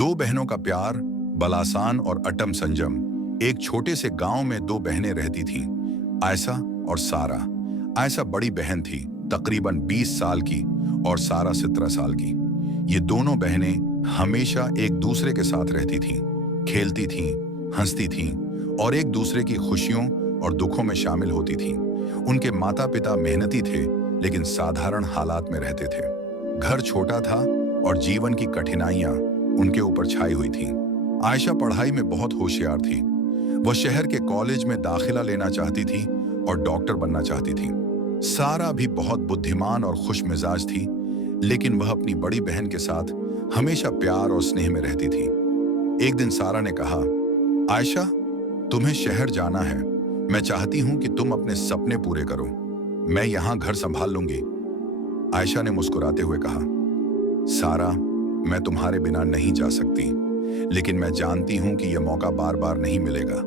दो बहनों का प्यार, बलासान और अटम संजम। एक छोटे से गांव में दो बहनें रहती थीं, आयशा और सारा। आयशा बड़ी बहन थी, तकरीबन 20 साल की, और सारा 17 साल की। ये दोनों बहनें हमेशा एक दूसरे के साथ रहती थीं, खेलती थीं, हंसती थीं और एक दूसरे की खुशियों और दुखों में शामिल होती थीं। उनके माता पिता मेहनती थे, लेकिन साधारण हालात में रहते थे। घर छोटा था और जीवन की कठिनाइयां उनके ऊपर छाई हुई थीं। आयशा पढ़ाई में बहुत होशियार थी। वह शहर के कॉलेज में दाखिला लेना चाहती थी और डॉक्टर बनना चाहती थी। सारा भी बहुत बुद्धिमान और खुश मिजाज थी, लेकिन वह अपनी बड़ी बहन के साथ हमेशा प्यार और स्नेह में रहती थी। एक दिन सारा ने कहा, आयशा, तुम्हें शहर जाना है। मैं चाहती हूं कि तुम अपने सपने पूरे करो। मैं यहां घर संभाल लूंगी। आयशा ने मुस्कुराते हुए कहा, सारा, मैं तुम्हारे बिना नहीं जा सकती, लेकिन मैं जानती हूं कि यह मौका बार बार नहीं मिलेगा।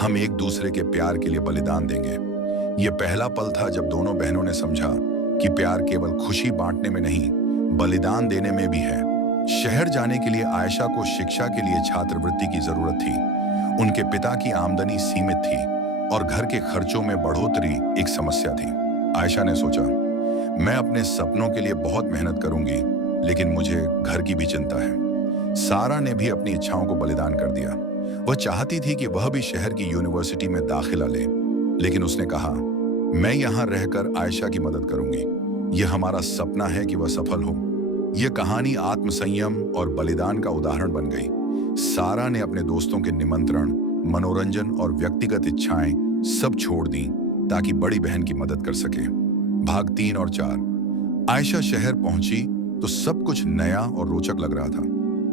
हम एक दूसरे के प्यार के लिए बलिदान देंगे। यह पहला पल था जब दोनों बहनों ने समझा कि प्यार केवल खुशी बांटने में नहीं, बलिदान देने में भी है। शहर जाने के लिए आयशा को शिक्षा के लिए छात्रवृत्ति की जरूरत थी। उनके पिता की आमदनी सीमित थी और घर के खर्चों में बढ़ोतरी एक समस्या थी। आयशा ने सोचा, मैं अपने सपनों के लिए बहुत मेहनत करूंगी, लेकिन मुझे घर की भी चिंता है। सारा ने भी अपनी इच्छाओं को बलिदान कर दिया। वह चाहती थी कि वह भी शहर की यूनिवर्सिटी में दाखिला ले, लेकिन उसने कहा, मैं यहां रहकर आयशा की मदद करूंगी। यह हमारा सपना है कि वह सफल हो। यह कहानी आत्मसंयम और बलिदान का उदाहरण बन गई। सारा ने अपने दोस्तों के निमंत्रण, मनोरंजन और व्यक्तिगत इच्छाएं सब छोड़ दी ताकि बड़ी बहन की मदद कर सके। भाग 3 और 4। आयशा शहर पहुंची तो सब कुछ नया और रोचक लग रहा था।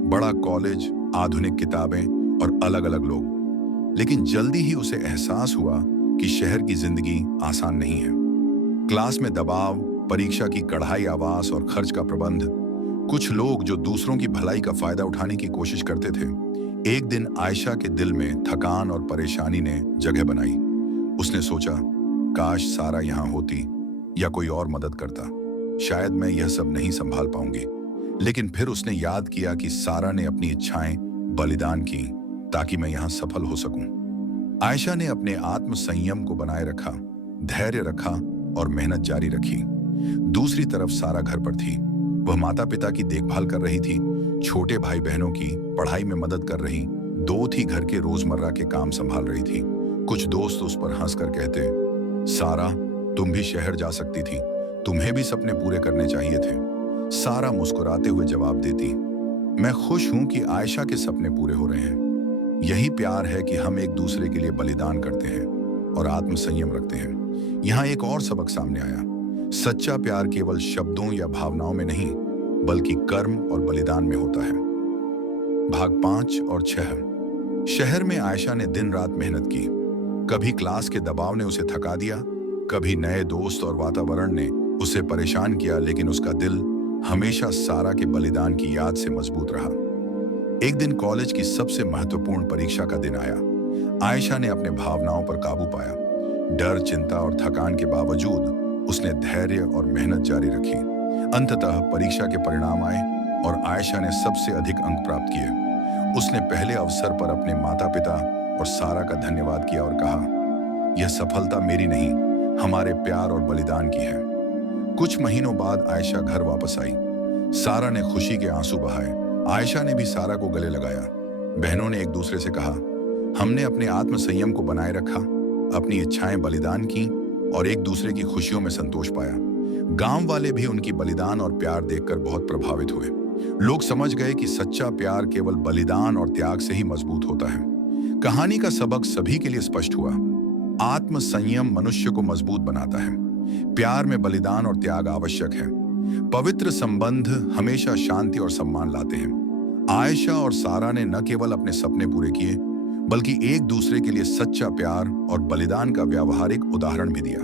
बड़ा कॉलेज, आधुनिक किताबें और अलग अलग लोग। लेकिन जल्दी ही उसे एहसास हुआ कि शहर की जिंदगी आसान नहीं है। क्लास में दबाव, परीक्षा की कड़ाई आवाज और खर्च का प्रबंध। कुछ लोग जो दूसरों की भलाई का फायदा उठाने की कोशिश करते थे। एक दिन आयशा के दिल में थकान और परेशानी ने जगह बनाई। उसने सोचा, काश सारा यहां होती या कोई और मदद करता। शायद मैं यह सब नहीं संभाल पाऊंगी। लेकिन फिर उसने याद किया कि सारा ने अपनी इच्छाएं बलिदान की ताकि मैं यहां सफल हो सकूं। आयशा ने अपने आत्म संयम को बनाए रखा, धैर्य रखा और मेहनत जारी रखी। दूसरी तरफ सारा घर पर थी। वह माता पिता की देखभाल कर रही थी, छोटे भाई बहनों की पढ़ाई में मदद कर रही, दो थी घर के रोजमर्रा के काम संभाल रही थी। कुछ दोस्त उस पर हंसकर कहते, सारा, तुम भी शहर जा सकती थी, तुम्हें भी सपने पूरे करने चाहिए थे। सारा मुस्कुराते हुए जवाब देती, मैं खुश हूं कि आयशा के सपने पूरे हो रहे हैं। यही प्यार है कि हम एक दूसरे के लिए बलिदान करते हैं और आत्मसंयम रखते हैं। यहाँ एक और सबक सामने आया। सच्चा प्यार केवल शब्दों या भावनाओं में नहीं, बल्कि कर्म और बलिदान में होता है। भाग 5 और 6। शहर में आयशा ने दिन रात मेहनत की। कभी क्लास के दबाव ने उसे थका दिया, कभी नए दोस्त और वातावरण ने उसे परेशान किया, लेकिन उसका दिल हमेशा सारा के बलिदान की याद से मजबूत रहा। एक दिन कॉलेज की सबसे महत्वपूर्ण परीक्षा का दिन आया। आयशा ने अपने भावनाओं पर काबू पाया। डर, चिंता और थकान के बावजूद उसने धैर्य और मेहनत जारी रखी। अंततः परीक्षा के परिणाम आए और आयशा ने सबसे अधिक अंक प्राप्त किए। उसने पहले अवसर पर अपने माता पिता और सारा का धन्यवाद किया और कहा, यह सफलता मेरी नहीं, हमारे प्यार और बलिदान की है। कुछ महीनों बाद आयशा घर वापस आई। सारा ने खुशी के आंसू बहाए। आयशा ने भी सारा को गले लगाया। बहनों ने एक दूसरे से कहा, हमने अपने आत्मसंयम को बनाए रखा, अपनी इच्छाएं बलिदान की और एक दूसरे की खुशियों में संतोष पाया। गांव वाले भी उनकी बलिदान और प्यार देखकर बहुत प्रभावित हुए। लोग समझ गए कि सच्चा प्यार केवल बलिदान और त्याग से ही मजबूत होता है। कहानी का सबक सभी के लिए स्पष्ट हुआ। आत्मसंयम मनुष्य को मजबूत बनाता है। प्यार में बलिदान और त्याग आवश्यक है। पवित्र संबंध हमेशा शांति और सम्मान लाते हैं। आयशा और सारा ने न केवल अपने सपने पूरे किए, बल्कि एक दूसरे के लिए सच्चा प्यार और बलिदान का व्यावहारिक उदाहरण भी दिया।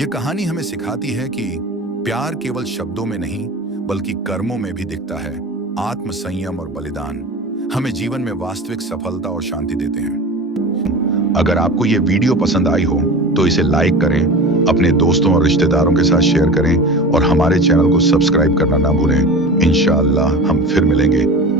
यह कहानी हमें सिखाती है कि प्यार केवल शब्दों में नहीं, बल्कि कर्मों में भी दिखता है। आत्मसंयम और बलिदान हमें जीवन में वास्तविक सफलता और शांति देते हैं। अगर आपको यह वीडियो पसंद आई हो तो इसे लाइक करें, अपने दोस्तों और रिश्तेदारों के साथ शेयर करें और हमारे चैनल को सब्सक्राइब करना ना भूलें। इंशाअल्लाह हम फिर मिलेंगे